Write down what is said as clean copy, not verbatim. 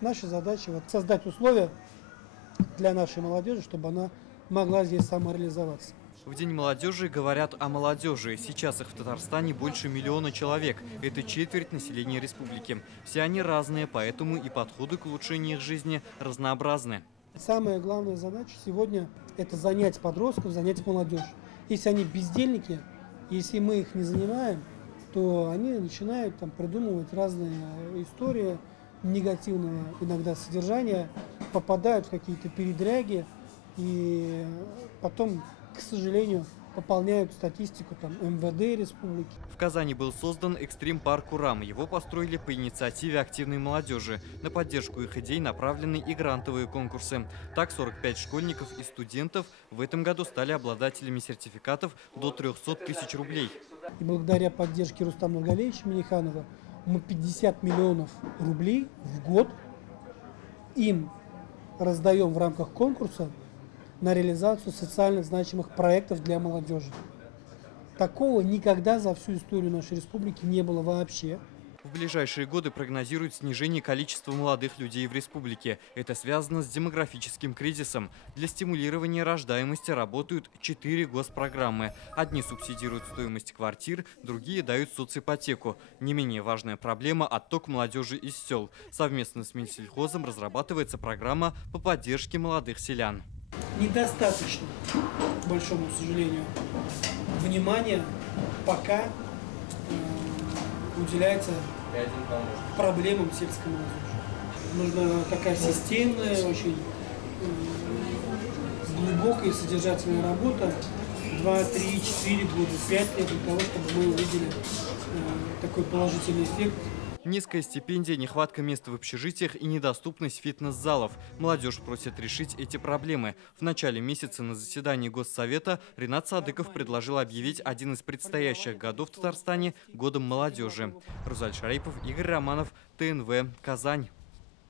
Наша задача вот создать условия для нашей молодежи, чтобы она могла здесь самореализоваться. В День молодежи говорят о молодежи. Сейчас их в Татарстане больше 1 миллиона человек. Это четверть населения республики. Все они разные, поэтому и подходы к улучшению их жизни разнообразны. Самая главная задача сегодня – это занять подростков, занять молодежь. Если они бездельники, если мы их не занимаем, то они начинают там придумывать разные истории негативного иногда содержания, попадают в какие-то передряги и потом, к сожалению, пополняют статистику там, МВД республики. В Казани был создан экстрим-парк «Урам». Его построили по инициативе активной молодежи. На поддержку их идей направлены и грантовые конкурсы. Так, 45 школьников и студентов в этом году стали обладателями сертификатов до 300 тысяч рублей. И благодаря поддержке Рустама Нургалиевича Миниханова мы 50 миллионов рублей в год им раздаем в рамках конкурса на реализацию социально значимых проектов для молодежи. Такого никогда за всю историю нашей республики не было вообще. В ближайшие годы прогнозируют снижение количества молодых людей в республике. Это связано с демографическим кризисом. Для стимулирования рождаемости работают 4 госпрограммы. Одни субсидируют стоимость квартир, другие дают соципотеку. Не менее важная проблема – отток молодежи из сел. Совместно с Минсельхозом разрабатывается программа по поддержке молодых селян. Недостаточно, к большому сожалению, внимания пока уделяется проблемам сельской молодежи. Нужна такая системная, очень глубокая и содержательная работа. 2, 3, 4 года, 5 лет для того, чтобы мы увидели такой положительный эффект. Низкая стипендия, нехватка мест в общежитиях и недоступность фитнес-залов. Молодежь просит решить эти проблемы. В начале месяца на заседании Госсовета Ринат Садыков предложил объявить один из предстоящих годов в Татарстане годом молодежи. Рузаль Шарипов, Игорь Романов, ТНВ, Казань.